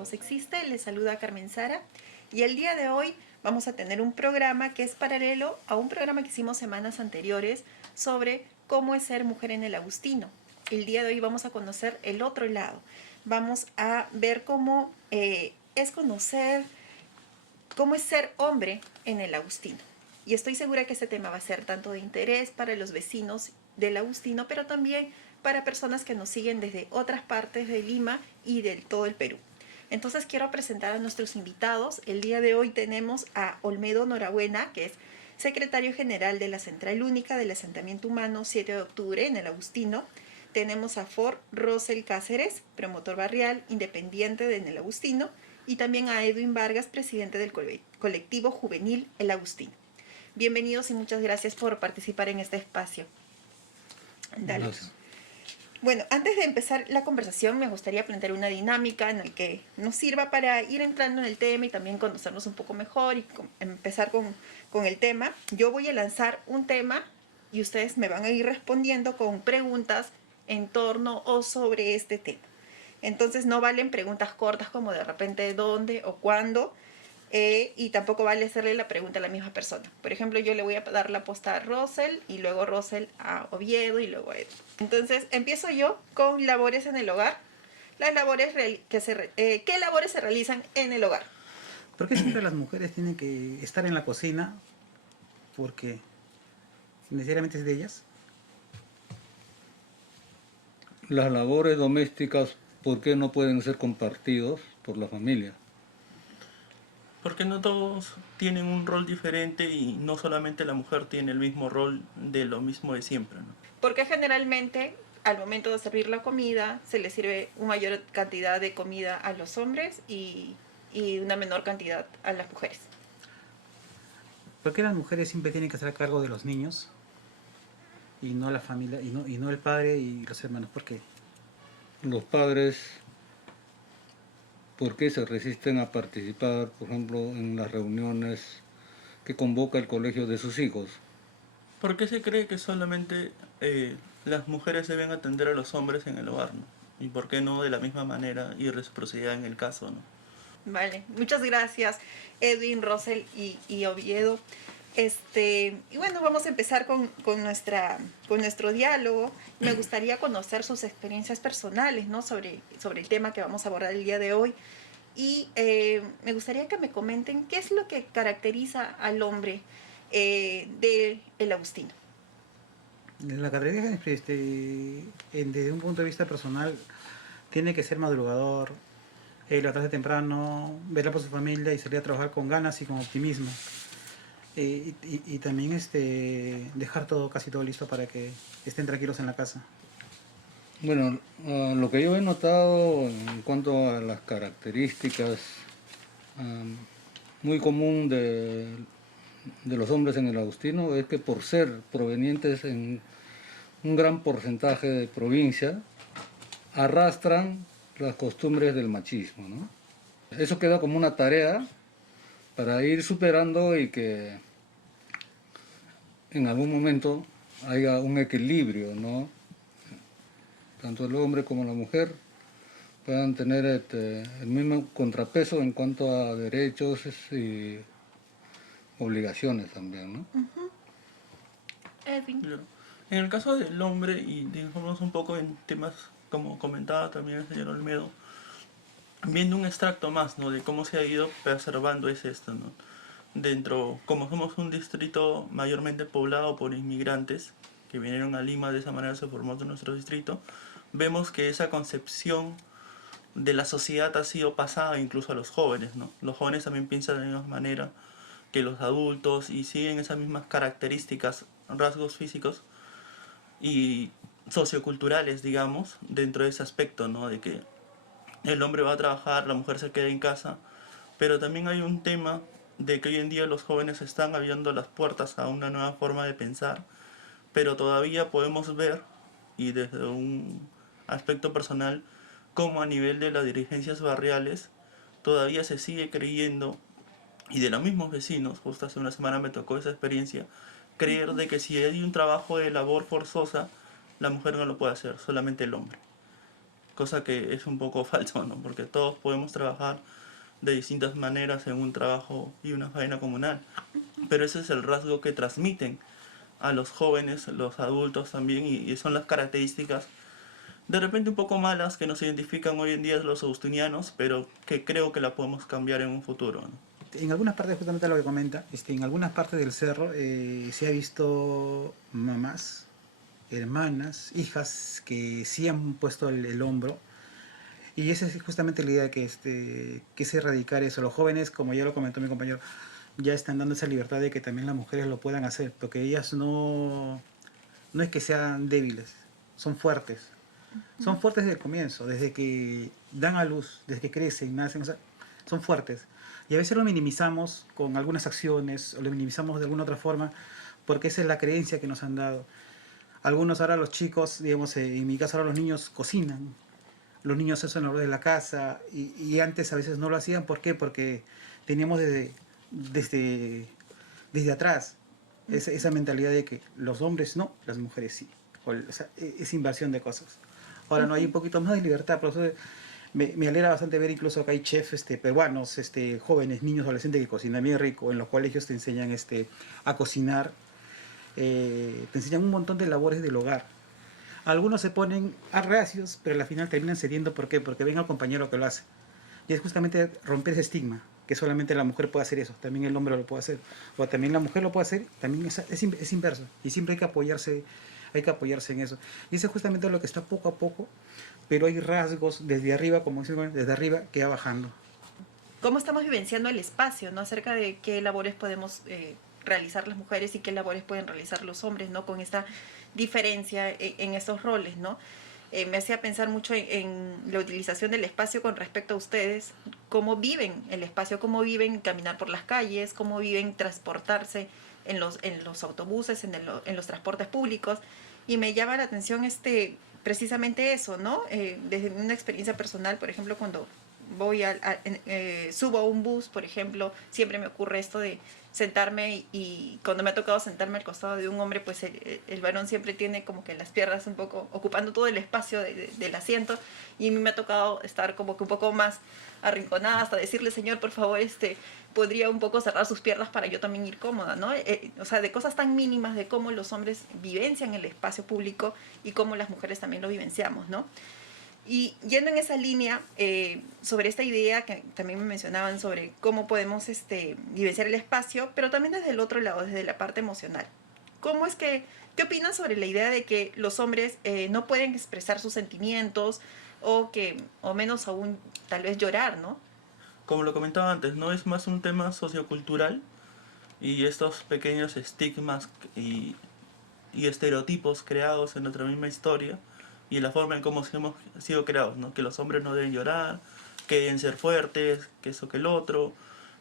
caos existe. Les saluda Carmen Sara y el día de hoy vamos a tener un programa que es paralelo a un programa que hicimos semanas anteriores sobre cómo es ser mujer en el Agustino. El día de hoy vamos a conocer el otro lado. Vamos a ver cómo es conocer cómo es ser hombre en el Agustino. Y estoy segura que este tema va a ser tanto de interés para los vecinos del Agustino, pero también para personas que nos siguen desde otras partes de Lima y de todo el Perú. Entonces quiero presentar a nuestros invitados. El día de hoy tenemos a Olmedo Norabuena, que es secretario general de la Central Única del Asentamiento Humano 7 de octubre en el Agustino. Tenemos a For Rosel Cáceres, promotor barrial independiente en el Agustino, y también a Edwin Vargas, presidente del colectivo juvenil El Agustino. Bienvenidos y muchas gracias por participar en este espacio. Dale. Gracias. Bueno, antes de empezar la conversación me gustaría plantear una dinámica en la que nos sirva para ir entrando en el tema y también conocernos un poco mejor y empezar con el tema. Yo voy a lanzar un tema y ustedes me van a ir respondiendo con preguntas en torno o sobre este tema. Entonces no valen preguntas cortas como de repente dónde o cuándo, y tampoco vale hacerle la pregunta a la misma persona. Por ejemplo, yo le voy a dar la posta a Rosel y luego Rosel a Oviedo y luego a Edu. Entonces empiezo yo con labores en el hogar. Las labores ¿qué labores se realizan en el hogar? ¿Por qué siempre las mujeres tienen que estar en la cocina? Porque necesariamente es de ellas. Las labores domésticas, ¿por qué no pueden ser compartidos por la familia? Porque no todos tienen un rol diferente y no solamente la mujer tiene el mismo rol de lo mismo de siempre, ¿no? Porque generalmente al momento de servir la comida se le sirve una mayor cantidad de comida a los hombres y una menor cantidad a las mujeres. ¿Por qué las mujeres siempre tienen que estar a cargo de los niños y no la familia, y no el padre y los hermanos? ¿Por qué? Los padres, ¿por qué se resisten a participar, por ejemplo, en las reuniones que convoca el colegio de sus hijos? ¿Por qué se cree que solamente las mujeres deben atender a los hombres en el hogar, ¿no? ¿Y por qué no de la misma manera y reciprocidad en el caso, ¿no? Vale, muchas gracias Edwin, Rosel y Oviedo. Y bueno, vamos a empezar con nuestro diálogo. Me gustaría conocer sus experiencias personales, ¿no? sobre el tema que vamos a abordar el día de hoy. Y me gustaría que me comenten qué es lo que caracteriza al hombre del Agustino. La característica, desde un punto de vista personal, tiene que ser madrugador, levantarse temprano, velar por su familia y salir a trabajar con ganas y con optimismo. Y también dejar casi todo listo para que estén tranquilos en la casa. Bueno, lo que yo he notado en cuanto a las características muy común de los hombres en el Agustino es que por ser provenientes en un gran porcentaje de provincia, arrastran las costumbres del machismo, ¿no? Eso queda como una tarea para ir superando y que en algún momento haya un equilibrio, ¿no? Tanto el hombre como la mujer puedan tener el mismo contrapeso en cuanto a derechos y obligaciones también, ¿no? Edwin. Claro. En el caso del hombre, y digamos un poco en temas como comentaba también el señor Olmedo, viendo un extracto más, ¿no?, de cómo se ha ido preservando es esto, ¿no? Dentro, como somos un distrito mayormente poblado por inmigrantes que vinieron a Lima, de esa manera se formó nuestro distrito, vemos que esa concepción de la sociedad ha sido pasada incluso a los jóvenes, ¿no? Los jóvenes también piensan de la misma manera que los adultos y siguen esas mismas características, rasgos físicos y socioculturales, digamos, dentro de ese aspecto, ¿no?, de que el hombre va a trabajar, la mujer se queda en casa, pero también hay un tema de que hoy en día los jóvenes están abriendo las puertas a una nueva forma de pensar, pero todavía podemos ver, y desde un aspecto personal, cómo a nivel de las dirigencias barriales todavía se sigue creyendo, y de los mismos vecinos, justo hace una semana me tocó esa experiencia, creer de que si hay un trabajo de labor forzosa, la mujer no lo puede hacer, solamente el hombre. cosa que es un poco falso, ¿no? Porque todos podemos trabajar de distintas maneras en un trabajo y una faena comunal, pero ese es el rasgo que transmiten a los jóvenes, los adultos también, y son las características de repente un poco malas que nos identifican hoy en día los agustinianos, pero que creo que la podemos cambiar en un futuro, ¿no? En algunas partes, justamente lo que comenta, en algunas partes del cerro se ha visto mamás, hermanas, hijas que sí han puesto el hombro. Y esa es justamente la idea que es erradicar eso. Los jóvenes, como ya lo comentó mi compañero, ya están dando esa libertad de que también las mujeres lo puedan hacer, porque ellas no es que sean débiles, son fuertes. Son fuertes desde el comienzo, desde que dan a luz, desde que crecen, nacen, o sea, son fuertes. Y a veces lo minimizamos con algunas acciones, o lo minimizamos de alguna otra forma, porque esa es la creencia que nos han dado. Algunos ahora los chicos, digamos, en mi caso ahora los niños cocinan, los niños hacen labor de la casa, y antes a veces no lo hacían, ¿por qué? Porque teníamos desde, desde atrás esa mentalidad de que los hombres no, las mujeres sí. O sea, es invasión de cosas. Ahora no hay un poquito más de libertad, por eso me alegra bastante ver incluso que hay chefs peruanos, jóvenes, niños, adolescentes que cocinan bien rico, en los colegios te enseñan a cocinar, te enseñan un montón de labores del hogar. Algunos se ponen reacios, pero al final terminan cediendo. ¿Por qué? Porque ven al compañero que lo hace. Y es justamente romper ese estigma, que solamente la mujer puede hacer eso, también el hombre lo puede hacer, o también la mujer lo puede hacer, también es inverso, y siempre hay que apoyarse en eso. Y eso es justamente lo que está poco a poco, pero hay rasgos desde arriba, como decimos, desde arriba, que va bajando. ¿Cómo estamos vivenciando el espacio, ¿no? Acerca de qué labores podemos realizar las mujeres y qué labores pueden realizar los hombres, ¿no? Con esta diferencia en esos roles, ¿no? Me hacía pensar mucho en la utilización del espacio con respecto a ustedes, cómo viven el espacio, cómo viven caminar por las calles, cómo viven transportarse en los autobuses, en los transportes públicos. Y me llama la atención precisamente eso, ¿no? Desde una experiencia personal, por ejemplo, cuando subo a un bus, por ejemplo, siempre me ocurre esto de sentarme y cuando me ha tocado sentarme al costado de un hombre, pues el varón siempre tiene como que las piernas un poco ocupando todo el espacio del asiento, y a mí me ha tocado estar como que un poco más arrinconada, hasta decirle: señor, por favor, podría un poco cerrar sus piernas para yo también ir cómoda, ¿no? O sea, de cosas tan mínimas de cómo los hombres vivencian el espacio público y cómo las mujeres también lo vivenciamos, ¿no? Y yendo en esa línea, sobre esta idea que también me mencionaban sobre cómo podemos vivenciar el espacio, pero también desde el otro lado, desde la parte emocional. ¿Cómo es qué opinan sobre la idea de que los hombres no pueden expresar sus sentimientos o menos aún tal vez llorar, ¿no? Como lo comentaba antes, no es más un tema sociocultural y estos pequeños estigmas y estereotipos creados en nuestra misma historia y la forma en cómo hemos sido creados, ¿no? Que los hombres no deben llorar, que deben ser fuertes, que eso que el otro,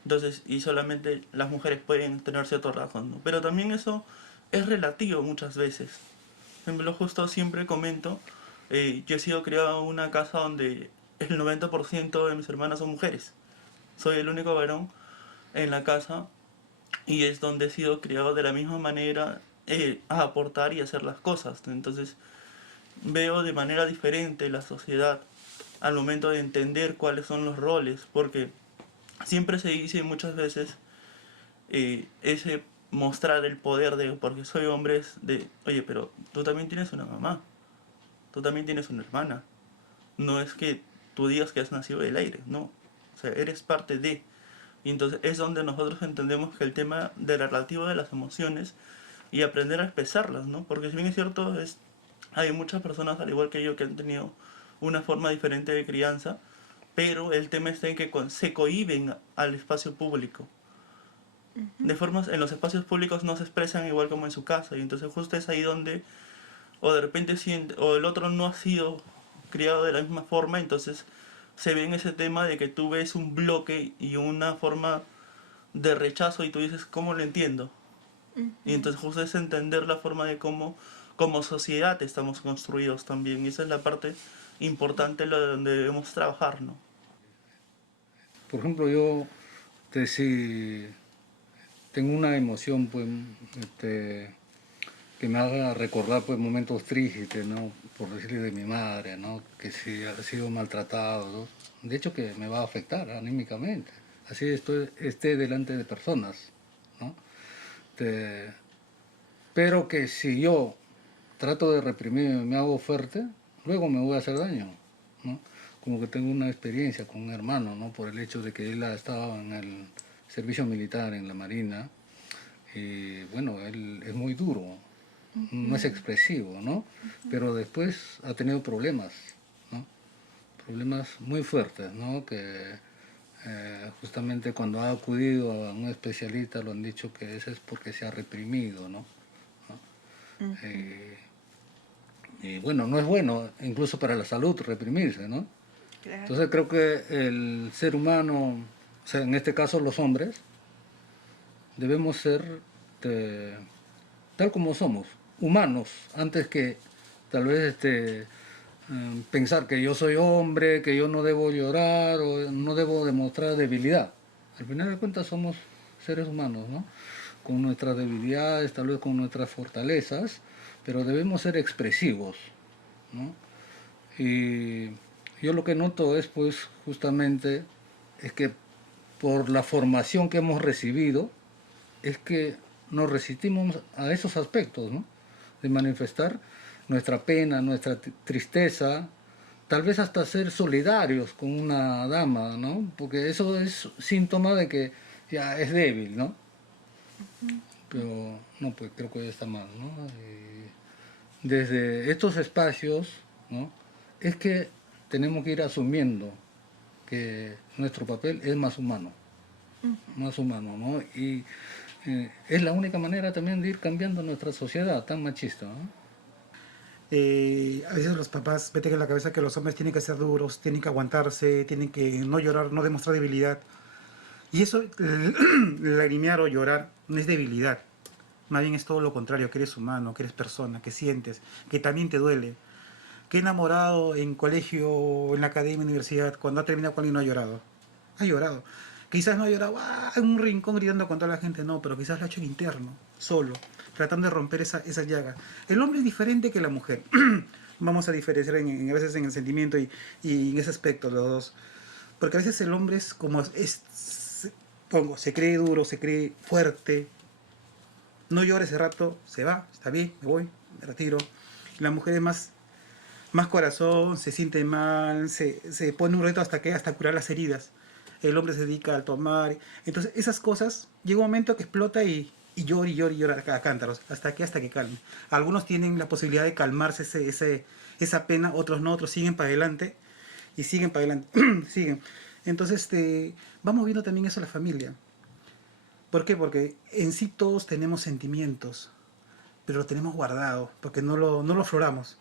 entonces, y solamente las mujeres pueden tener ciertos rasgos, ¿no? Pero también eso es relativo muchas veces. Por ejemplo, justo siempre comento, yo he sido criado en una casa donde el 90% de mis hermanas son mujeres. Soy el único varón en la casa y es donde he sido criado de la misma manera, a aportar y hacer las cosas. Entonces veo de manera diferente la sociedad al momento de entender cuáles son los roles, porque siempre se dice muchas veces ese mostrar el poder de porque soy hombre es de, oye, pero tú también tienes una mamá, tú también tienes una hermana, no es que tú digas que has nacido del aire, no, o sea, eres parte de. Y entonces es donde nosotros entendemos que el tema del relativo de las emociones y aprender a expresarlas, ¿no? Porque si bien es cierto, hay muchas personas, al igual que yo, que han tenido una forma diferente de crianza, pero el tema está en que se cohíben al espacio público. De formas, en los espacios públicos no se expresan igual como en su casa, y entonces justo es ahí donde, o de repente siente, o el otro no ha sido criado de la misma forma, entonces se ve en ese tema de que tú ves un bloque y una forma de rechazo y tú dices, ¿cómo lo entiendo? Y entonces justo es entender la forma de cómo como sociedad estamos construidos también. Y esa es la parte importante lo de donde debemos trabajar, ¿no? Por ejemplo, yo si tengo una emoción, pues, este, que me haga recordar pues momentos tristes, ¿no? Por decirle de mi madre, ¿no? Que si ha sido maltratado, ¿no? De hecho que me va a afectar anímicamente. Así esté delante de personas, ¿no? Te- pero que si yo trato de reprimir, me hago fuerte, luego me voy a hacer daño, ¿no? Como que tengo una experiencia con un hermano, ¿no? Por el hecho de que él ha estado en el servicio militar, en la Marina, y bueno, él es muy duro, no es expresivo, ¿no? Pero después ha tenido problemas, ¿no? Problemas muy fuertes, ¿no? Que justamente cuando ha acudido a un especialista lo han dicho que eso es porque se ha reprimido, ¿no? Eh, y bueno, no es bueno, incluso para la salud, reprimirse, ¿no? Claro. Entonces creo que el ser humano, o sea, en este caso los hombres, debemos ser tal como somos, humanos, antes que tal vez pensar que yo soy hombre, que yo no debo llorar o no debo demostrar debilidad. Al final de cuentas somos seres humanos, ¿no? Con nuestras debilidades, tal vez con nuestras fortalezas, pero debemos ser expresivos, ¿no? Y yo lo que noto es pues justamente es que por la formación que hemos recibido, es que nos resistimos a esos aspectos, ¿no? De manifestar nuestra pena, nuestra tristeza, tal vez hasta ser solidarios con una dama, ¿no? Porque eso es síntoma de que ya es débil, ¿no? Pero no, pues creo que está mal, ¿no? Desde estos espacios, ¿no? Es que tenemos que ir asumiendo que nuestro papel es más humano, ¿no? Y es la única manera también de ir cambiando nuestra sociedad tan machista, ¿no? A veces los papás meten en la cabeza que los hombres tienen que ser duros, tienen que aguantarse, tienen que no llorar, no demostrar debilidad. Y eso, lagrimear o llorar, no es debilidad. Más bien es todo lo contrario, que eres humano, que eres persona, que sientes, que también te duele. Que enamorado en colegio, en la academia, en la universidad, cuando ha terminado con alguien no ha llorado. Ha llorado. Quizás no ha llorado en un rincón gritando con toda la gente, no, pero quizás lo ha hecho en interno, solo, tratando de romper esa llaga. El hombre es diferente que la mujer. Vamos a diferenciar a veces en el sentimiento y en ese aspecto los dos. Porque a veces el hombre es como, se cree duro, se cree fuerte, no llora ese rato, se va, está bien, me voy, me retiro. La mujer es más corazón, se siente mal, se pone un reto hasta curar las heridas. El hombre se dedica al tomar. Entonces, esas cosas, llega un momento que explota y llora y llora y llora a cántaros, hasta que calme. Algunos tienen la posibilidad de calmarse esa pena, otros no, otros siguen para adelante y siguen para adelante, siguen. Entonces, vamos viendo también eso en la familia. ¿Por qué? Porque en sí todos tenemos sentimientos, pero lo tenemos guardado, porque no lo afloramos,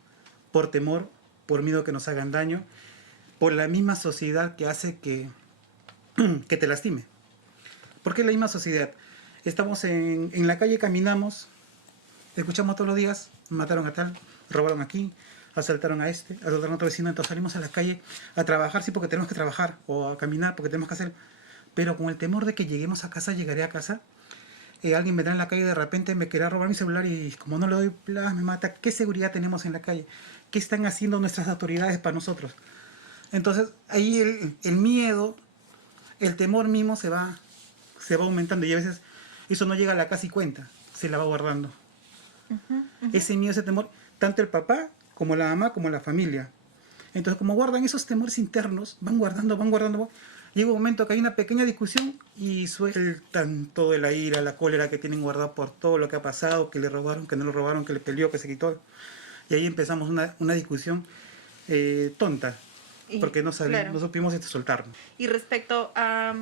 por temor, por miedo que nos hagan daño, por la misma sociedad que hace que te lastime. ¿Por qué la misma sociedad? Estamos en la calle, caminamos, escuchamos todos los días, mataron a tal, robaron aquí, asaltaron a este, asaltaron a otro vecino, entonces salimos a la calle a trabajar, sí, porque tenemos que trabajar, o a caminar porque tenemos que hacer, pero con el temor de que lleguemos a casa, llegaré a casa, alguien vendrá en la calle de repente, me querrá robar mi celular y como no le doy plata, me mata. ¿Qué seguridad tenemos en la calle? ¿Qué están haciendo nuestras autoridades para nosotros? Entonces ahí el miedo, el temor mismo se va aumentando y a veces eso no llega a la casa y cuenta, se la va guardando. Ese miedo, ese temor, tanto el papá como la mamá como la familia. Entonces, como guardan esos temores internos, van guardando, van guardando. Llega un momento que hay una pequeña discusión y sueltan todo la ira, la cólera que tienen guardada por todo lo que ha pasado, que le robaron, que no lo robaron, que le peleó, que se quitó. Y ahí empezamos una discusión tonta, Y porque claro. no supimos soltarnos. Y respecto a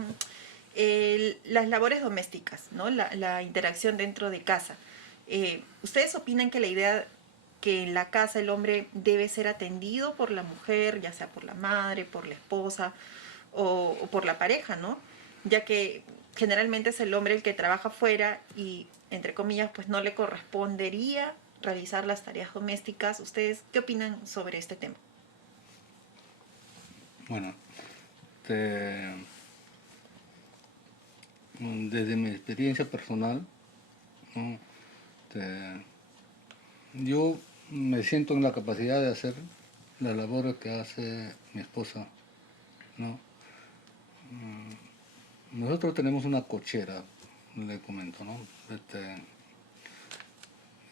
las labores domésticas, ¿no? La interacción dentro de casa. ¿Ustedes opinan que la idea que en la casa el hombre debe ser atendido por la mujer, ya sea por la madre, por la esposa o por la pareja, ¿no? Ya que generalmente es el hombre el que trabaja fuera y, entre comillas, pues no le correspondería realizar las tareas domésticas. ¿Ustedes qué opinan sobre este tema? Bueno, te- desde mi experiencia personal, ¿no? Te- yo me siento en la capacidad de hacer las labores que hace mi esposa, ¿no? Nosotros tenemos una cochera, le comento, ¿no?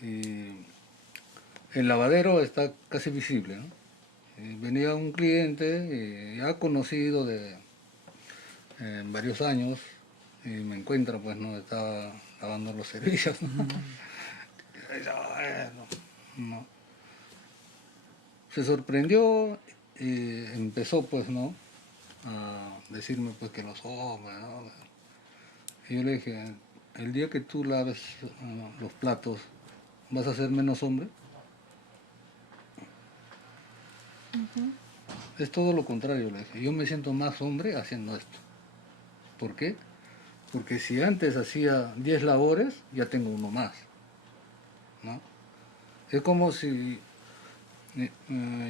Y el lavadero está casi visible, ¿no? Venía un cliente ya conocido de varios años y me encuentra, pues, ¿no? Estaba lavando los servicios, ¿no? Y dice, "Bueno, no". Se sorprendió y empezó, pues, ¿no? A decirme, pues, que los hombres, ¿no? Y yo le dije, el día que tú laves los platos, ¿vas a ser menos hombre? Es todo lo contrario, le dije. Yo me siento más hombre haciendo esto. ¿Por qué? Porque si antes hacía 10 labores, ya tengo uno más, ¿no? Es como si,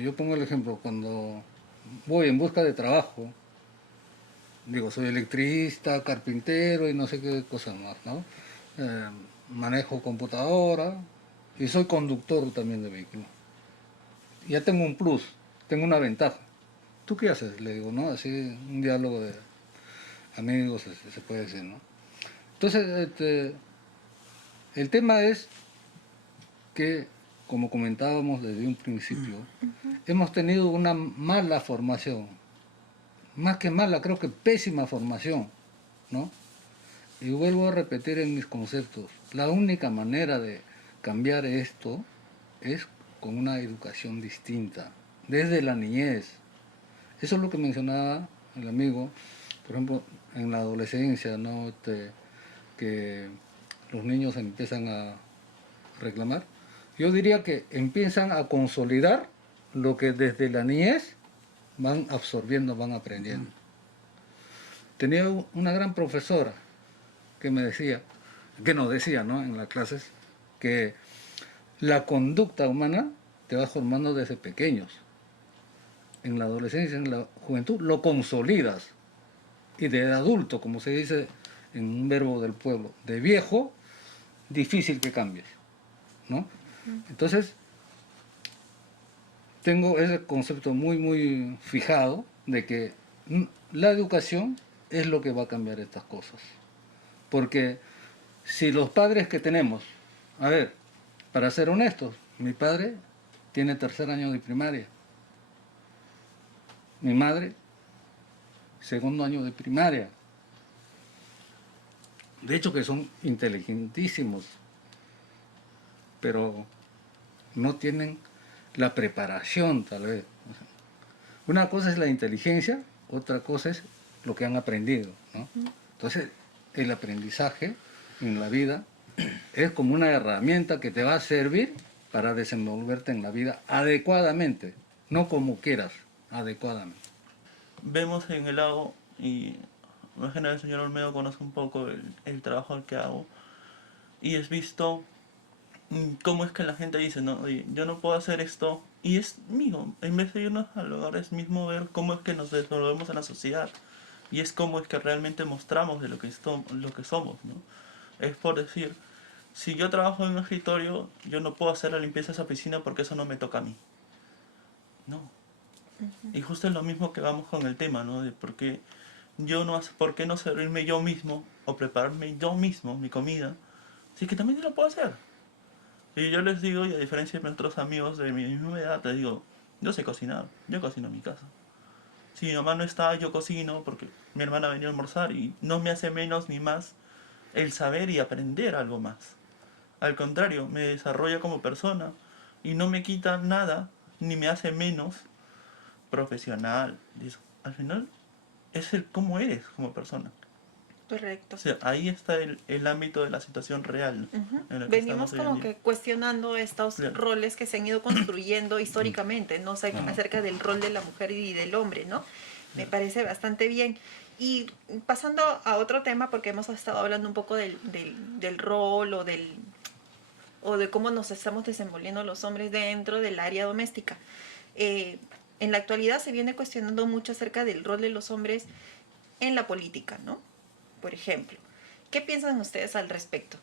yo pongo el ejemplo, cuando voy en busca de trabajo, digo, soy electricista, carpintero y no sé qué cosas más, ¿no? Manejo computadora y soy conductor también de vehículo. Ya tengo un plus, tengo una ventaja. ¿Tú qué haces? Le digo, ¿no? Así, un diálogo de amigos, se puede decir, ¿no? Entonces, el tema es que, como comentábamos desde un principio, hemos tenido una mala formación. Más que mala, creo que pésima formación, ¿no? Y vuelvo a repetir en mis conceptos, la única manera de cambiar esto es con una educación distinta, desde la niñez. Eso es lo que mencionaba el amigo, por ejemplo, en la adolescencia, ¿no? Que los niños empiezan a reclamar. Yo diría que empiezan a consolidar lo que desde la niñez van absorbiendo, van aprendiendo. Tenía una gran profesora que me decía, que nos decía, ¿no? En las clases, que la conducta humana te va formando desde pequeños. En la adolescencia, en la juventud, lo consolidas. Y de adulto, como se dice en un verbo del pueblo, de viejo, difícil que cambies, ¿no? Entonces, tengo ese concepto muy, muy fijado de que la educación es lo que va a cambiar estas cosas. Porque si los padres que tenemos, a ver, para ser honestos, mi padre tiene 3er año de primaria, mi madre 2º año de primaria. De hecho que son inteligentísimos, pero no tienen la preparación tal vez. Una cosa es la inteligencia, otra cosa es lo que han aprendido, ¿no? Entonces, el aprendizaje en la vida es como una herramienta que te va a servir para desenvolverte en la vida adecuadamente, no como quieras, adecuadamente. Vemos en el lado, y imagino el señor Olmedo conoce un poco el trabajo que hago, y es visto cómo es que la gente dice, no, oye, yo no puedo hacer esto, y es mío, en vez de irnos al hogar es mismo ver cómo es que nos desenvolvemos en la sociedad, y es cómo es que realmente mostramos de lo que somos, ¿no? Es por decir, si yo trabajo en un escritorio, yo no puedo hacer la limpieza de esa piscina porque eso no me toca a mí. No. Y justo es lo mismo que vamos con el tema, ¿no? De por qué no servirme yo mismo o prepararme yo mismo mi comida, si que también yo lo puedo hacer. Y yo les digo, y a diferencia de mis otros amigos de mi misma edad, les digo, yo sé cocinar, yo cocino en mi casa. Si mi mamá no está, yo cocino porque mi hermana venía a almorzar y no me hace menos ni más el saber y aprender algo más. Al contrario, me desarrolla como persona y no me quita nada ni me hace menos profesional. Al final es el cómo eres como persona. Correcto. O sea, ahí está el ámbito de la situación real, ¿no? En la que Venimos estamos hoy en como día. que cuestionando estos Claro. roles que se han ido construyendo históricamente, no sé, acerca del rol de la mujer y del hombre, ¿no? Me parece bastante bien. Y pasando a otro tema, porque hemos estado hablando un poco del rol o de cómo nos estamos desenvolviendo los hombres dentro del área doméstica. En la actualidad se viene cuestionando mucho acerca del rol de los hombres en la política, ¿no? Por ejemplo. ¿Qué piensan ustedes al respecto?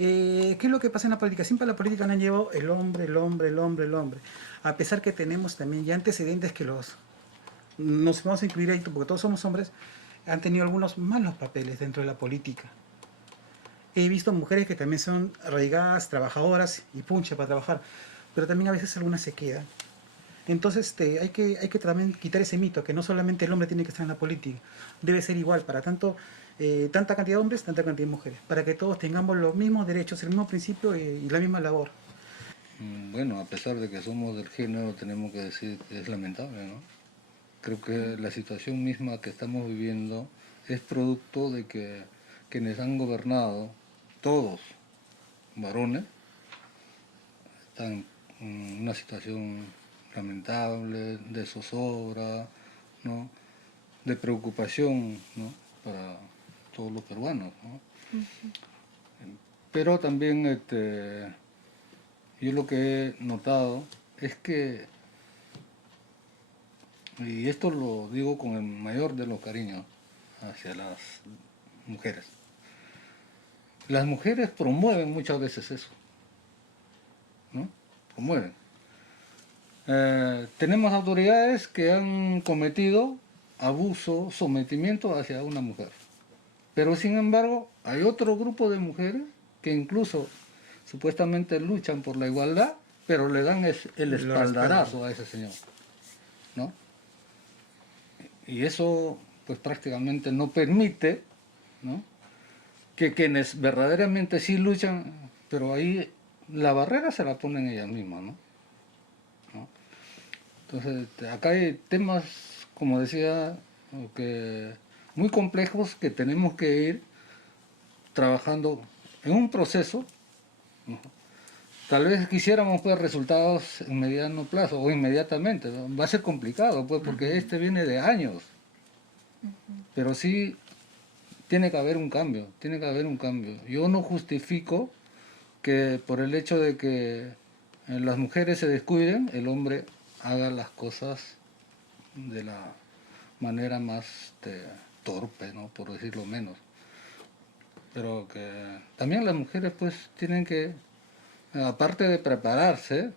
¿Qué es lo que pasa en la política? Siempre la política nos han llevado el hombre, el hombre, el hombre, el hombre. A pesar que tenemos también ya antecedentes que nos vamos a incluir ahí, porque todos somos hombres, han tenido algunos malos papeles dentro de la política. He visto mujeres que también son arraigadas, trabajadoras y puncha para trabajar, pero también a veces algunas se quedan. Entonces hay que también quitar ese mito, que no solamente el hombre tiene que estar en la política, debe ser igual para tanta cantidad de hombres, tanta cantidad de mujeres, para que todos tengamos los mismos derechos, el mismo principio y la misma labor. Bueno, a pesar de que somos del género, tenemos que decir que es lamentable, ¿no? Creo que la situación misma que estamos viviendo es producto de que quienes han gobernado, todos varones, están en una situación lamentable, de zozobra, ¿no? De preocupación, ¿no? Para todos los peruanos, ¿no? Pero también yo lo que he notado es que, y esto lo digo con el mayor de los cariños hacia las mujeres, las mujeres promueven muchas veces eso, ¿no? Promueven. Tenemos autoridades que han cometido abuso, sometimiento hacia una mujer. Pero sin embargo, hay otro grupo de mujeres que incluso supuestamente luchan por la igualdad, pero le dan el espaldarazo a ese señor, ¿no? Y eso pues prácticamente no permite, ¿no?, que quienes verdaderamente sí luchan, pero ahí la barrera se la ponen ellas mismas, ¿no? Entonces, acá hay temas, como decía, que muy complejos que tenemos que ir trabajando en un proceso, ¿no? Tal vez quisiéramos pues resultados en mediano plazo o inmediatamente, ¿no? Va a ser complicado, pues, porque este viene de años. Pero sí tiene que haber un cambio, tiene que haber un cambio. Yo no justifico que por el hecho de que las mujeres se descuiden, el hombre haga las cosas de la manera más torpe, ¿no?, por decirlo menos. Pero que también las mujeres pues tienen que, aparte de prepararse,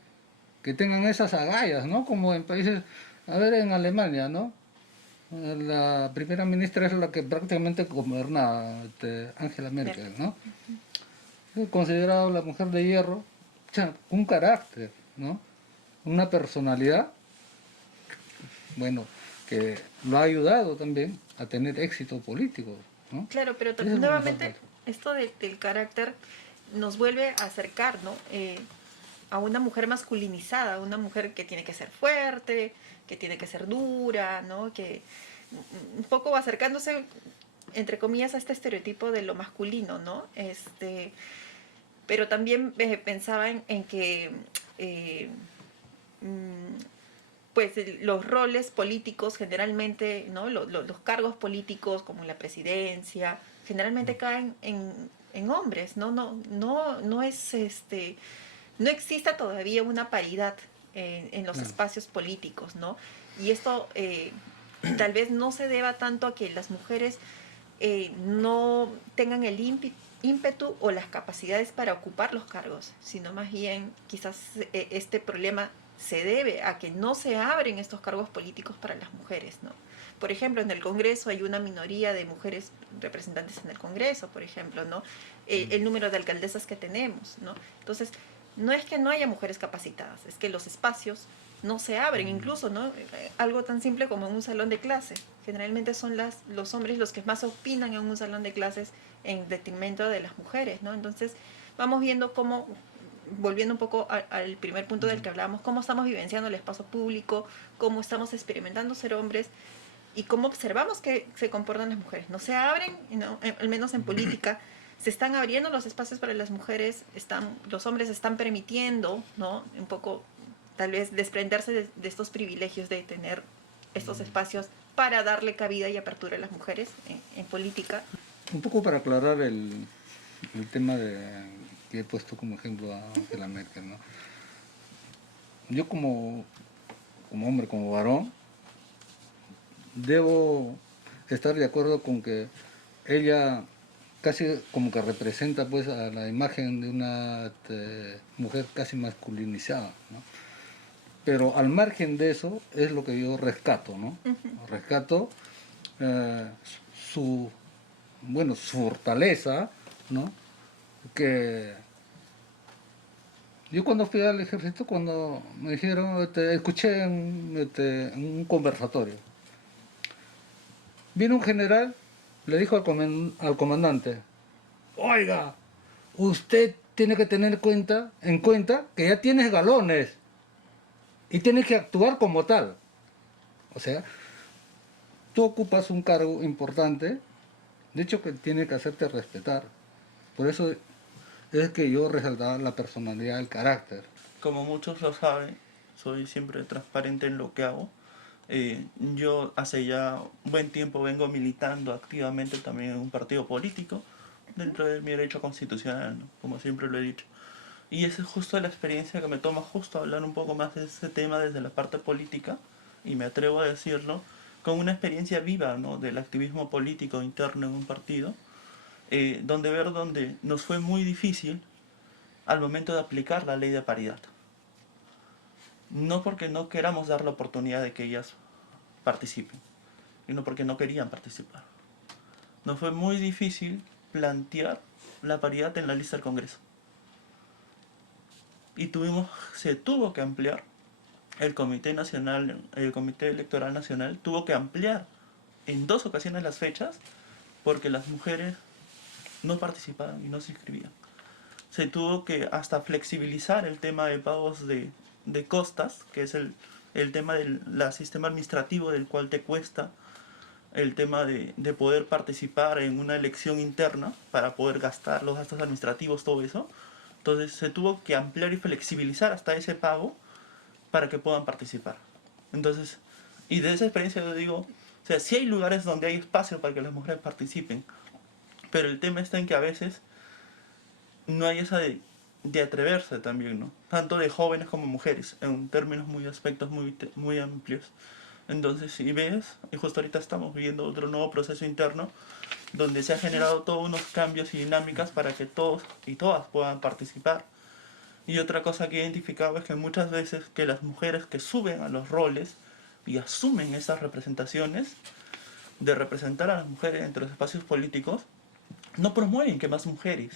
que tengan esas agallas, ¿no? Como en países, a ver, en Alemania, ¿no? La primera ministra es la que prácticamente gobierna, Angela Merkel, ¿no? Es considerada la mujer de hierro, o sea, un carácter, ¿no? Una personalidad, bueno, que lo ha ayudado también a tener éxito político, ¿no? Claro, pero Eso es lo nuevamente importante. esto del carácter nos vuelve a acercar, ¿no? A una mujer masculinizada, una mujer que tiene que ser fuerte, que tiene que ser dura, ¿no? Que un poco acercándose, entre comillas, a este estereotipo de lo masculino, ¿no? Pero también pensaba en que pues los roles políticos generalmente, ¿no? Los cargos políticos como la presidencia generalmente caen en hombres, ¿no? No es no existe todavía una paridad en los espacios políticos, ¿no? Y esto tal vez no se deba tanto a que las mujeres no tengan el ímpetu o las capacidades para ocupar los cargos, sino más bien quizás este problema se debe a que no se abren estos cargos políticos para las mujeres, ¿no? Por ejemplo, en el Congreso hay una minoría de mujeres representantes en el Congreso, por ejemplo, ¿no? El número de alcaldesas que tenemos, ¿no? Entonces, no es que no haya mujeres capacitadas, es que los espacios no se abren, incluso, ¿no? Algo tan simple como en un salón de clase. Generalmente son los hombres los que más opinan en un salón de clases en detrimento de las mujeres, ¿no? Entonces, vamos viendo cómo, volviendo un poco al primer punto del que hablábamos, cómo estamos vivenciando el espacio público, cómo estamos experimentando ser hombres y cómo observamos que se comportan las mujeres. No se abren, ¿no? Al menos en política, se están abriendo los espacios para las mujeres, los hombres están permitiendo, ¿no? Un poco, tal vez, desprenderse de estos privilegios de tener estos espacios para darle cabida y apertura a las mujeres en política. Un poco para aclarar el tema que he puesto como ejemplo a Angela Merkel, ¿no? Yo como hombre, como varón, debo estar de acuerdo con que ella casi como que representa pues a la imagen de una mujer casi masculinizada, ¿no? Pero al margen de eso es lo que yo rescato, ¿no? Rescato su fortaleza, ¿no? Que yo cuando fui al ejército, cuando me dijeron, escuché en un conversatorio, vino un general, le dijo al comandante, oiga, usted tiene que tener en cuenta que ya tienes galones y tienes que actuar como tal. O sea, tú ocupas un cargo importante, de hecho que tiene que hacerte respetar. Por eso es que yo resaltaba la personalidad, el carácter. Como muchos lo saben, soy siempre transparente en lo que hago. Yo hace ya un buen tiempo vengo militando activamente también en un partido político dentro de mi derecho constitucional, ¿no? Como siempre lo he dicho. Y esa es justo la experiencia que me toma justo hablar un poco más de ese tema desde la parte política, y me atrevo a decirlo, con una experiencia viva, ¿no? Del activismo político interno en un partido, donde nos fue muy difícil al momento de aplicar la ley de paridad. No porque no queramos dar la oportunidad de que ellas participen, sino porque no querían participar. Nos fue muy difícil plantear la paridad en la lista del Congreso. Y se tuvo que ampliar, el Comité Electoral Nacional tuvo que ampliar en 2 ocasiones las fechas porque las mujeres no participaban y no se inscribían. Se tuvo que hasta flexibilizar el tema de pagos de costas, que es el tema del sistema administrativo del cual te cuesta el tema de poder participar en una elección interna para poder gastar los gastos administrativos, todo eso. Entonces se tuvo que ampliar y flexibilizar hasta ese pago para que puedan participar. Entonces, y de esa experiencia yo digo, o sea, sí hay lugares donde hay espacio para que las mujeres participen, pero el tema está en que a veces no hay esa de atreverse también, ¿no? Tanto de jóvenes como mujeres, en términos aspectos muy amplios. Entonces, si ves, y justo ahorita estamos viviendo otro nuevo proceso interno, donde se ha generado todos unos cambios y dinámicas para que todos y todas puedan participar. Y otra cosa que he identificado es que muchas veces que las mujeres que suben a los roles y asumen esas representaciones de representar a las mujeres entre los espacios políticos, no promueven que más mujeres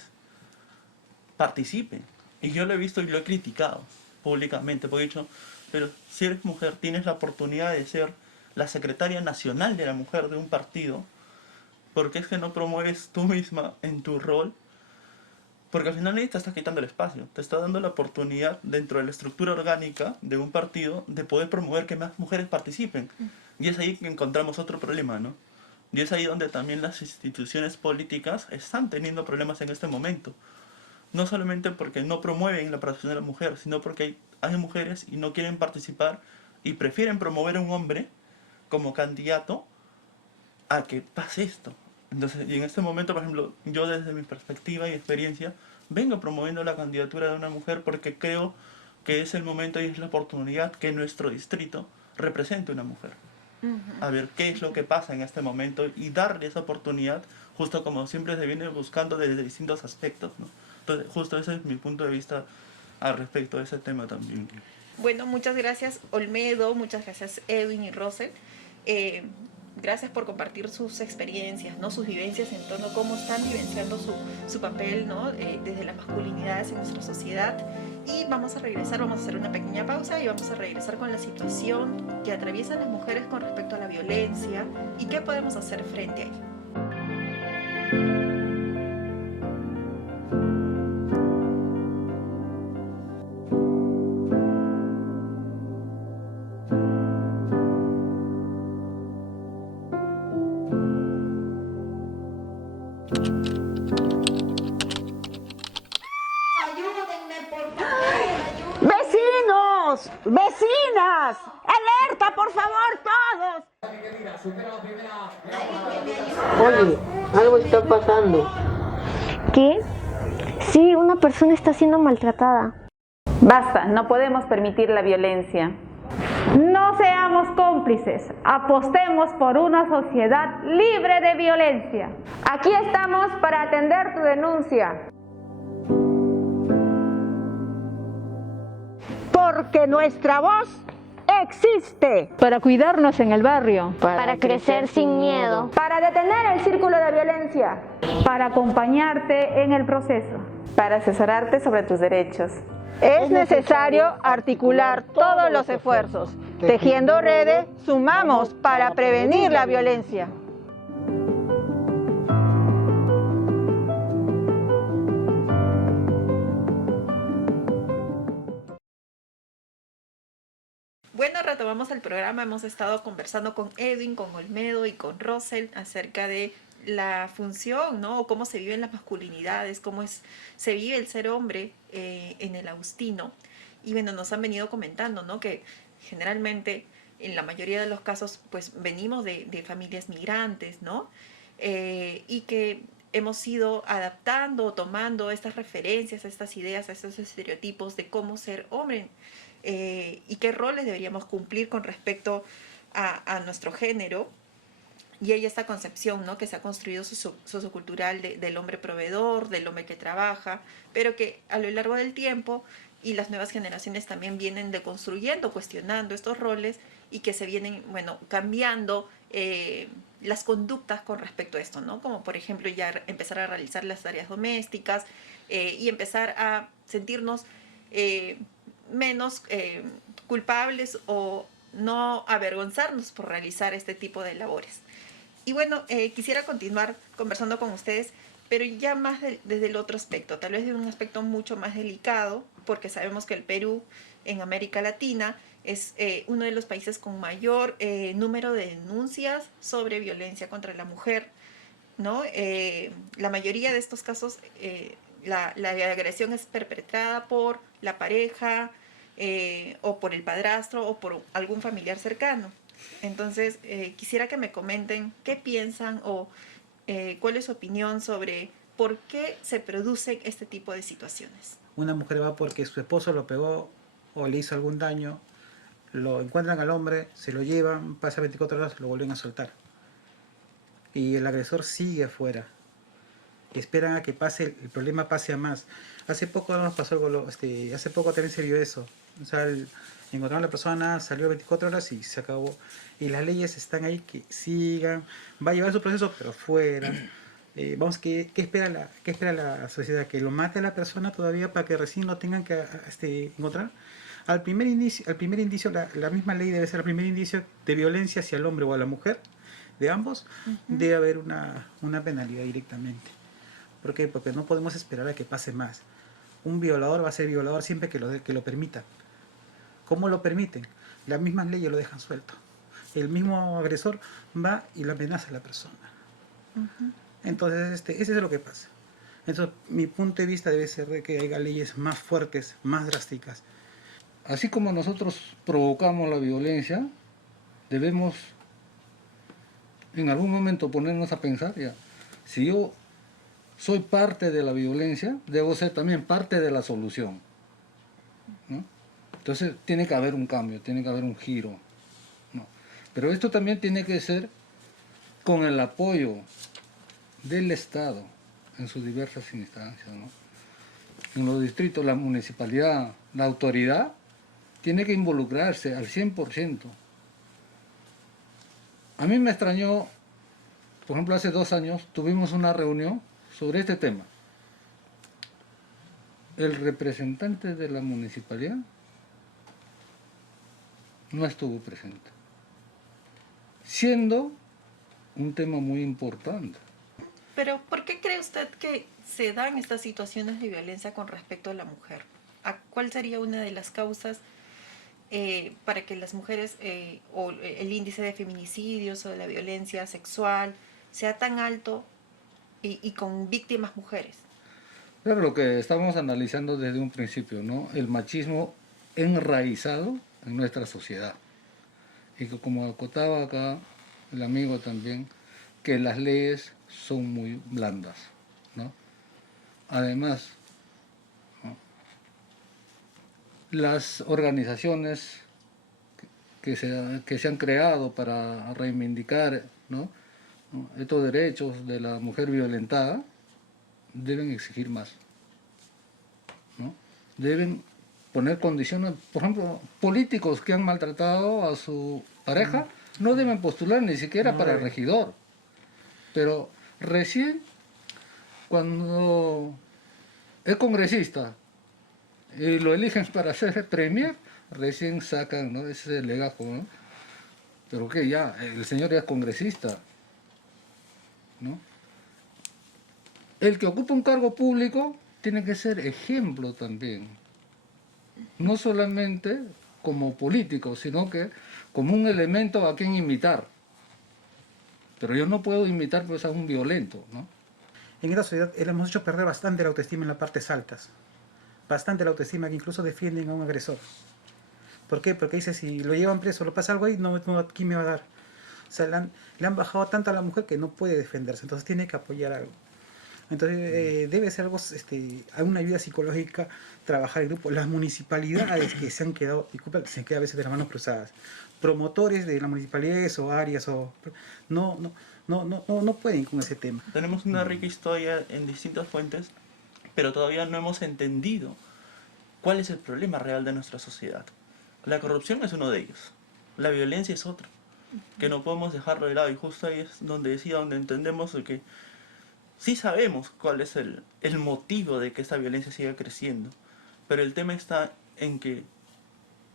participen. Y yo lo he visto y lo he criticado públicamente, porque he dicho, pero si eres mujer, tienes la oportunidad de ser la secretaria nacional de la mujer de un partido, porque es que no promueves tú misma en tu rol, porque al final nadie te está quitando el espacio, te está dando la oportunidad dentro de la estructura orgánica de un partido de poder promover que más mujeres participen. Y es ahí que encontramos otro problema, ¿no? Y es ahí donde también las instituciones políticas están teniendo problemas en este momento. No solamente porque no promueven la participación de la mujer, sino porque hay mujeres y no quieren participar y prefieren promover a un hombre como candidato a que pase esto. Entonces, y en este momento, por ejemplo, yo desde mi perspectiva y experiencia, vengo promoviendo la candidatura de una mujer porque creo que es el momento y es la oportunidad que nuestro distrito represente una mujer. A ver qué es lo que pasa en este momento y darle esa oportunidad, justo como siempre se viene buscando desde distintos aspectos, ¿no? Entonces, justo ese es mi punto de vista al respecto de ese tema también. Bueno, muchas gracias Olmedo, muchas gracias Edwin y Rosel. Gracias por compartir sus experiencias, ¿no? Sus vivencias en torno a cómo están vivenciando su papel, ¿no? Desde las masculinidades en nuestra sociedad. Y vamos a regresar, vamos a hacer una pequeña pausa y vamos a regresar con la situación que atraviesan las mujeres con respecto a la violencia y qué podemos hacer frente a ello. ¡Vecinos! ¡Vecinas! ¡Alerta, por favor, todos! Oye, algo está pasando. ¿Qué? Sí, una persona está siendo maltratada. Basta, no podemos permitir la violencia. No seamos cómplices. Apostemos por una sociedad libre de violencia. Aquí estamos para atender tu denuncia. Porque nuestra voz existe. Para cuidarnos en el barrio. Para crecer sin miedo. Para detener el círculo de violencia. Para acompañarte en el proceso. Para asesorarte sobre tus derechos. Es necesario articular todos los esfuerzos. Tejiendo redes, sumamos para prevenir la violencia. Bueno, retomamos el programa. Hemos estado conversando con Edwin, con Olmedo y con Rosel acerca de la función, ¿no? O cómo se viven las masculinidades, se vive el ser hombre en el agustino. Y bueno, nos han venido comentando, ¿no? Que generalmente, en la mayoría de los casos, pues venimos de familias migrantes, ¿no? Y que hemos ido adaptando o tomando estas referencias, estas ideas, estos estereotipos de cómo ser hombre y qué roles deberíamos cumplir con respecto a nuestro género. Y hay esta concepción, ¿no? Que se ha construido sociocultural del hombre proveedor, del hombre que trabaja, pero que a lo largo del tiempo y las nuevas generaciones también vienen deconstruyendo, cuestionando estos roles y que se vienen, bueno, cambiando las conductas con respecto a esto, ¿no? Como por ejemplo ya empezar a realizar las tareas domésticas y empezar a sentirnos menos culpables o no avergonzarnos por realizar este tipo de labores. Y bueno, quisiera continuar conversando con ustedes, pero ya más desde el otro aspecto, tal vez de un aspecto mucho más delicado, porque sabemos que el Perú en América Latina es uno de los países con mayor número de denuncias sobre violencia contra la mujer, ¿no? La mayoría de estos casos, la agresión es perpetrada por la pareja o por el padrastro o por algún familiar cercano. Entonces, quisiera que me comenten qué piensan o cuál es su opinión sobre por qué se producen este tipo de situaciones. Una mujer va porque su esposo lo pegó o le hizo algún daño, lo encuentran al hombre, se lo llevan, pasa 24 horas, lo vuelven a soltar. Y el agresor sigue afuera. Esperan a que el problema pase a más. Hace poco nos pasó algo, hace poco también se vio eso. O sea, encontraron a la persona, salió 24 horas y se acabó. Y las leyes están ahí que sigan, va a llevar su proceso, pero fuera. ¿Qué espera la sociedad? ¿Que lo mate a la persona todavía para que recién lo tengan que encontrar? Al primer indicio, la misma ley debe ser el primer indicio de violencia hacia el hombre o a la mujer, de ambos, debe haber una penalidad directamente. ¿Por qué? Porque no podemos esperar a que pase más. Un violador va a ser violador siempre que lo permitan. ¿Cómo lo permiten? Las mismas leyes lo dejan suelto. El mismo agresor va y lo amenaza a la persona. Entonces, eso es lo que pasa. Entonces, mi punto de vista debe ser de que haya leyes más fuertes, más drásticas. Así como nosotros provocamos la violencia, debemos en algún momento ponernos a pensar, ya, si yo soy parte de la violencia, debo ser también parte de la solución, ¿no? Entonces tiene que haber un cambio, tiene que haber un giro, ¿no? Pero esto también tiene que ser con el apoyo del Estado en sus diversas instancias, ¿no? En los distritos, la municipalidad, la autoridad tiene que involucrarse al 100%. A mí me extrañó, por ejemplo, hace 2 años tuvimos una reunión sobre este tema. El representante de la municipalidad no estuvo presente, siendo un tema muy importante. Pero, ¿por qué cree usted que se dan estas situaciones de violencia con respecto a la mujer? ¿Cuál sería una de las causas para que las mujeres o el índice de feminicidios o de la violencia sexual sea tan alto y con víctimas mujeres? Claro, lo que estamos analizando desde un principio, ¿no? El machismo enraizado en nuestra sociedad. Y que, como acotaba acá el amigo también, que las leyes son muy blandas, ¿no? Además, ¿no?, las organizaciones que se han creado para reivindicar, ¿no?, estos derechos de la mujer violentada, deben exigir más, ¿no? Deben poner condiciones, por ejemplo, políticos que han maltratado a su pareja no deben postular ni siquiera para regidor, pero recién cuando es congresista y lo eligen para ser premier, recién sacan, ¿no?, ese legajo, ¿no? Pero que ya, el señor ya es congresista, ¿no? El que ocupa un cargo público tiene que ser ejemplo también, no solamente como político, sino que como un elemento a quien imitar. Pero yo no puedo imitar pues a un violento, ¿no? En esta sociedad le hemos hecho perder bastante la autoestima en las partes altas. Bastante la autoestima, que incluso defienden a un agresor. ¿Por qué? Porque dice, si lo llevan preso, lo pasa algo ahí, ¿quién me va a dar? O sea, le han bajado tanto a la mujer que no puede defenderse, entonces tiene que apoyar algo. Entonces debe ser algo, alguna ayuda psicológica, trabajar en grupo. Las municipalidades que se han quedado, disculpa, se han quedado a veces de las manos cruzadas. Promotores de las municipalidades o áreas no pueden con ese tema. Tenemos una rica historia en distintas fuentes, pero todavía no hemos entendido cuál es el problema real de nuestra sociedad. La corrupción es uno de ellos, la violencia es otro, que no podemos dejarlo de lado, y justo ahí es donde donde entendemos que sí sabemos cuál es el motivo de que esta violencia siga creciendo, pero el tema está en que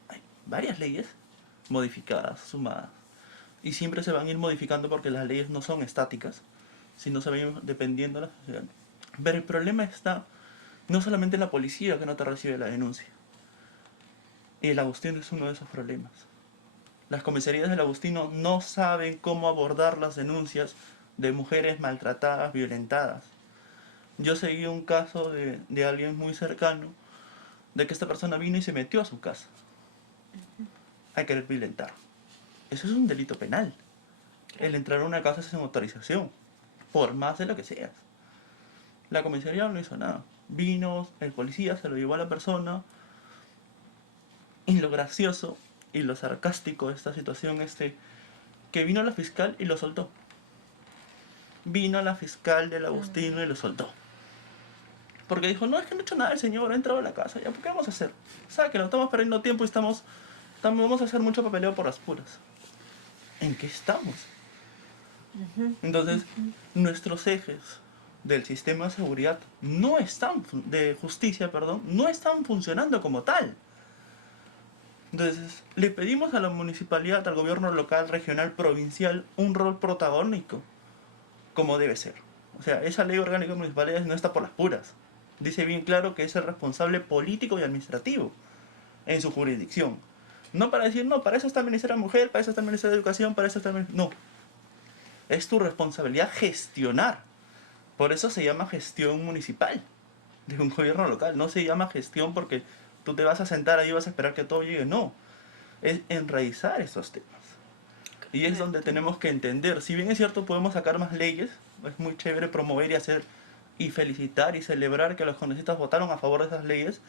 hay varias leyes modificadas, sumadas, y siempre se van a ir modificando porque las leyes no son estáticas, sino se van a ir dependiendo de la sociedad. Pero el problema está no solamente en la policía que no te recibe la denuncia. Y el Agustino es uno de esos problemas. Las comisarías del Agustino no saben cómo abordar las denuncias de mujeres maltratadas, violentadas. Yo seguí un caso de alguien muy cercano, de que esta persona vino y se metió a su casa a querer violentar. Eso es un delito penal. El entrar a una casa sin autorización, por más de lo que seas. La comisaría no hizo nada. Vino, el policía se lo llevó a la persona, y lo gracioso y lo sarcástico de esta situación es que vino la fiscal y lo soltó. Vino la fiscal del Agustino y lo soltó. Porque dijo, no, es que no ha hecho nada el señor, ha entrado a la casa, ¿ya? ¿Por qué vamos a hacer? ¿Sabe que no estamos perdiendo tiempo y vamos a hacer mucho papeleo por las puras? ¿En qué estamos? Entonces, nuestros ejes del sistema de seguridad de justicia, no están funcionando como tal. Entonces, le pedimos a la municipalidad, al gobierno local, regional, provincial, un rol protagónico, como debe ser. O sea, esa ley orgánica de municipalidades no está por las puras. Dice bien claro que es el responsable político y administrativo en su jurisdicción. No para decir, no, para eso está el Ministerio de la Mujer, para eso está el Ministerio de Educación, para eso está el... No. Es tu responsabilidad gestionar. Por eso se llama gestión municipal de un gobierno local. No se llama gestión porque tú te vas a sentar ahí y vas a esperar que todo llegue. No. Es enraizar estos temas. Y es donde tenemos que entender. Si bien es cierto, podemos sacar más leyes. Es muy chévere promover y hacer y felicitar y celebrar que los congresistas votaron a favor de esas leyes.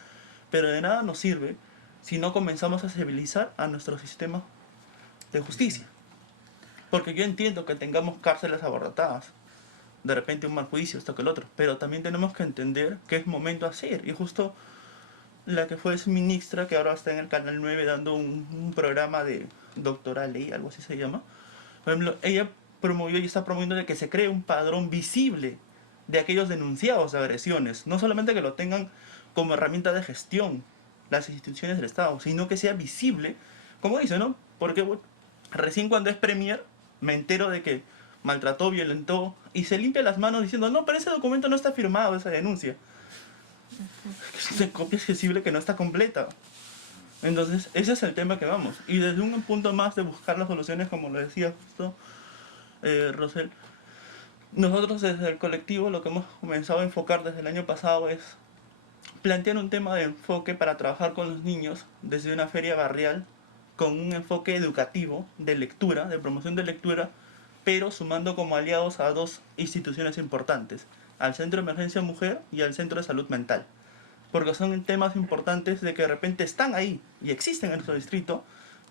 Pero de nada nos sirve si no comenzamos a civilizar a nuestro sistema de justicia. Porque yo entiendo que tengamos cárceles abarrotadas, de repente un mal juicio, esto que el otro, pero también tenemos que entender que es momento de hacer. Y justo la que fue ministra, que ahora está en el Canal 9 dando un programa de doctoral ley, algo así se llama, por ejemplo, ella promovió y está promoviendo de que se cree un padrón visible de aquellos denunciados de agresiones, no solamente que lo tengan como herramienta de gestión las instituciones del Estado, sino que sea visible, como dice, ¿no? Porque bueno, recién cuando es premier me entero de que maltrató, violentó, y se limpia las manos diciendo, no, pero ese documento no está firmado, esa denuncia. Es una copia accesible que no está completa. Entonces, ese es el tema que vamos. Y desde un punto más de buscar las soluciones, como lo decía justo Rosel, nosotros desde el colectivo lo que hemos comenzado a enfocar desde el año pasado es plantear un tema de enfoque para trabajar con los niños desde una feria barrial con un enfoque educativo de lectura, de promoción de lectura, pero sumando como aliados a dos instituciones importantes, al Centro de Emergencia Mujer y al Centro de Salud Mental, porque son temas importantes de que de repente están ahí y existen en nuestro distrito,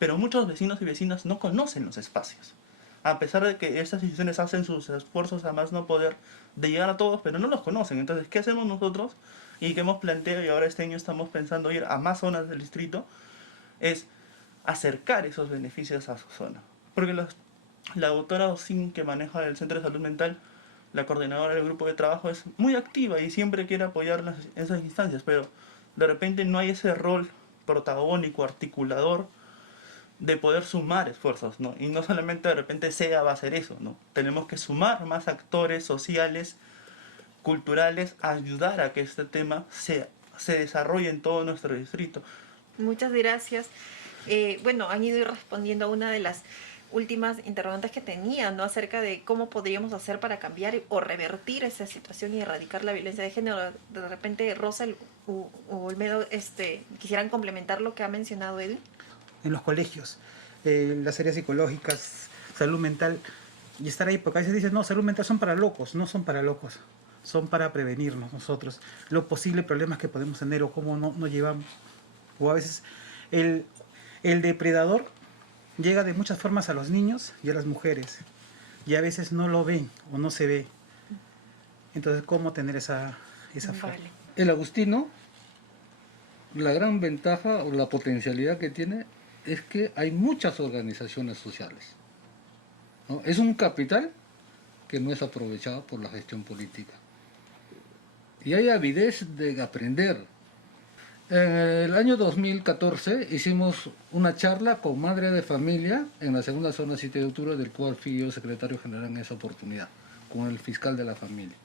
pero muchos vecinos y vecinas no conocen los espacios. A pesar de que estas instituciones hacen sus esfuerzos a más no poder de llegar a todos, pero no los conocen. Entonces, ¿qué hacemos nosotros? Y que hemos planteado, y ahora este año estamos pensando ir a más zonas del distrito, es acercar esos beneficios a su zona. Porque la doctora Ocin, que maneja el Centro de Salud Mental, la coordinadora del grupo de trabajo, es muy activa y siempre quiere apoyar esas instancias, pero de repente no hay ese rol protagónico, articulador, de poder sumar esfuerzos, ¿no? Y no solamente de repente SEA va a hacer eso, ¿no? Tenemos que sumar más actores sociales, culturales, a ayudar a que este tema se desarrolle en todo nuestro distrito. Muchas gracias. Bueno, han ido respondiendo a una de las últimas interrogantes que tenía, ¿no? Acerca de cómo podríamos hacer para cambiar o revertir esa situación y erradicar la violencia de género. De repente, Rosa o Olmedo, quisieran complementar lo que ha mencionado él. En los colegios, las áreas psicológicas, salud mental, y estar ahí, porque a veces dicen, no, salud mental son para locos, no son para locos, son para prevenirnos nosotros, los posibles problemas que podemos tener o cómo no llevamos. O a veces el depredador llega de muchas formas a los niños y a las mujeres, y a veces no lo ven o no se ve. Entonces, ¿cómo tener esa forma? Vale. El agustino, la gran ventaja o la potencialidad que tiene es que hay muchas organizaciones sociales, ¿no? Es un capital que no es aprovechado por la gestión política. Y hay avidez de aprender. En el año 2014 hicimos una charla con madre de familia en la segunda zona 7 de octubre, del cual fui yo secretario general en esa oportunidad, con el fiscal de la familia.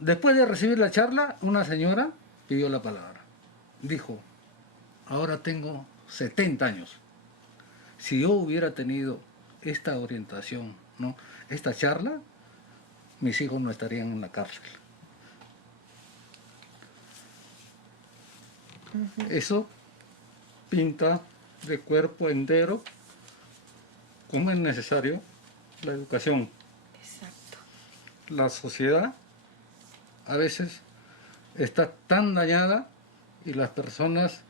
Después de recibir la charla, una señora pidió la palabra. Dijo, ahora tengo 70 años. Si yo hubiera tenido esta orientación, ¿no?, esta charla, mis hijos no estarían en la cárcel. Eso pinta de cuerpo entero cómo es necesario la educación. Exacto. La sociedad a veces está tan dañada y las personas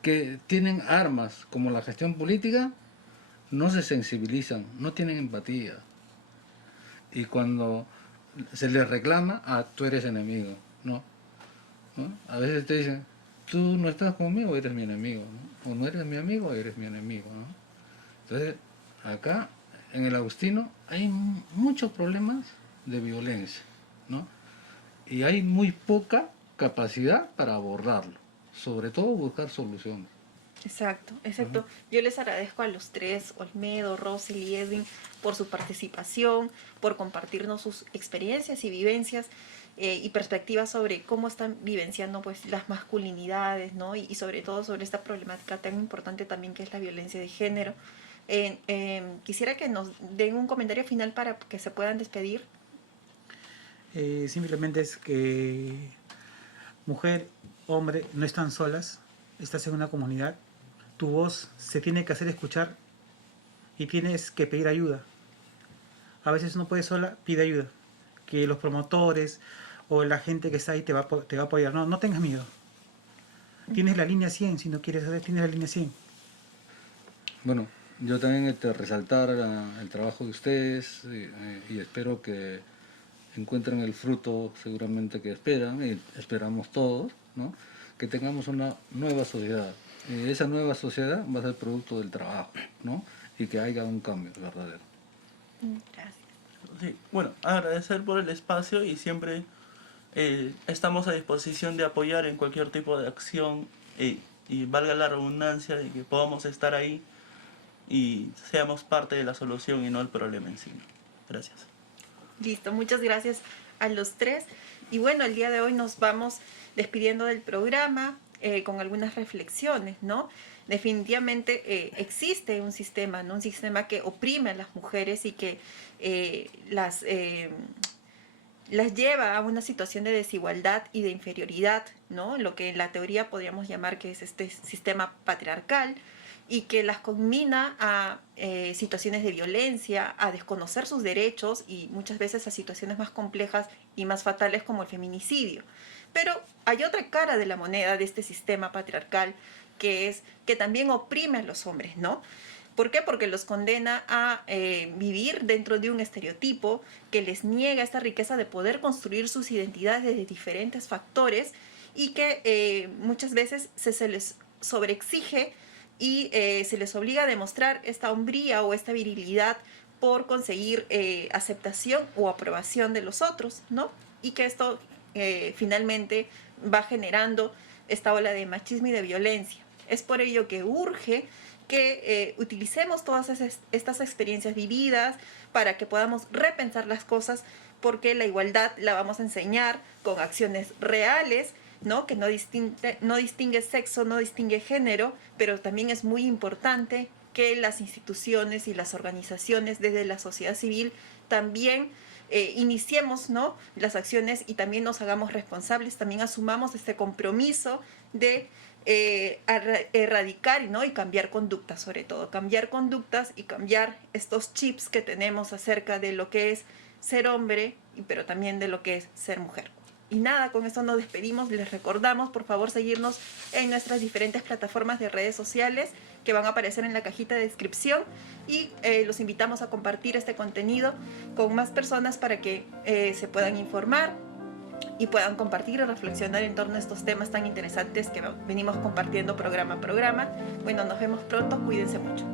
que tienen armas como la gestión política no se sensibilizan, no tienen empatía. Y cuando se les reclama, tú eres enemigo, ¿no? A veces te dicen, tú no estás conmigo, eres mi enemigo, ¿no? O no eres mi amigo, eres mi enemigo, ¿no? Entonces, acá en el Agustino hay muchos problemas de violencia, ¿no? Y hay muy poca capacidad para abordarlo, sobre todo buscar soluciones. Exacto, exacto. Yo les agradezco a los tres, Olmedo, Rosel y Edwin, por su participación, por compartirnos sus experiencias y vivencias y perspectivas sobre cómo están vivenciando pues las masculinidades, ¿no? Y sobre todo sobre esta problemática tan importante también que es la violencia de género. Quisiera que nos den un comentario final para que se puedan despedir. Simplemente es que mujer, hombre, no están solas, estás en una comunidad, tu voz se tiene que hacer escuchar y tienes que pedir ayuda. A veces no puedes sola, pide ayuda, que los promotores o la gente que está ahí te va a apoyar. No tengas miedo. Tienes la línea 100, si no quieres saber, tienes la línea 100. Bueno, yo también resaltar el trabajo de ustedes y espero que encuentren el fruto seguramente que esperan y esperamos todos, ¿no? Que tengamos una nueva sociedad. Y esa nueva sociedad va a ser producto del trabajo, ¿no? Y que haya un cambio verdadero. Gracias. Sí, bueno, agradecer por el espacio y siempre estamos a disposición de apoyar en cualquier tipo de acción y valga la redundancia de que podamos estar ahí y seamos parte de la solución y no el problema en sí. Gracias. Listo, muchas gracias a los tres. Y bueno, el día de hoy nos vamos despidiendo del programa con algunas reflexiones, ¿no? Definitivamente existe un sistema, ¿no? Un sistema que oprime a las mujeres y que las lleva a una situación de desigualdad y de inferioridad, ¿no? Lo que en la teoría podríamos llamar que es este sistema patriarcal, y que las conmina a situaciones de violencia, a desconocer sus derechos y muchas veces a situaciones más complejas y más fatales como el feminicidio. Pero hay otra cara de la moneda de este sistema patriarcal que también oprime a los hombres, ¿no? ¿Por qué? Porque los condena a vivir dentro de un estereotipo que les niega esta riqueza de poder construir sus identidades desde diferentes factores y que muchas veces se les sobreexige y se les obliga a demostrar esta hombría o esta virilidad por conseguir aceptación o aprobación de los otros, ¿no? Y que esto finalmente va generando esta ola de machismo y de violencia. Es por ello que urge que utilicemos todas estas experiencias vividas para que podamos repensar las cosas, porque la igualdad la vamos a enseñar con acciones reales, ¿no? Que no distingue sexo, no distingue género, pero también es muy importante que las instituciones y las organizaciones desde la sociedad civil también iniciemos, ¿no?, las acciones y también nos hagamos responsables, también asumamos este compromiso de erradicar, ¿no?, y cambiar conductas, sobre todo cambiar conductas y cambiar estos chips que tenemos acerca de lo que es ser hombre, pero también de lo que es ser mujer. Y nada, con esto nos despedimos. Les recordamos, por favor, seguirnos en nuestras diferentes plataformas de redes sociales que van a aparecer en la cajita de descripción, y los invitamos a compartir este contenido con más personas para que se puedan informar y puedan compartir y reflexionar en torno a estos temas tan interesantes que venimos compartiendo programa a programa. Bueno, nos vemos pronto, cuídense mucho.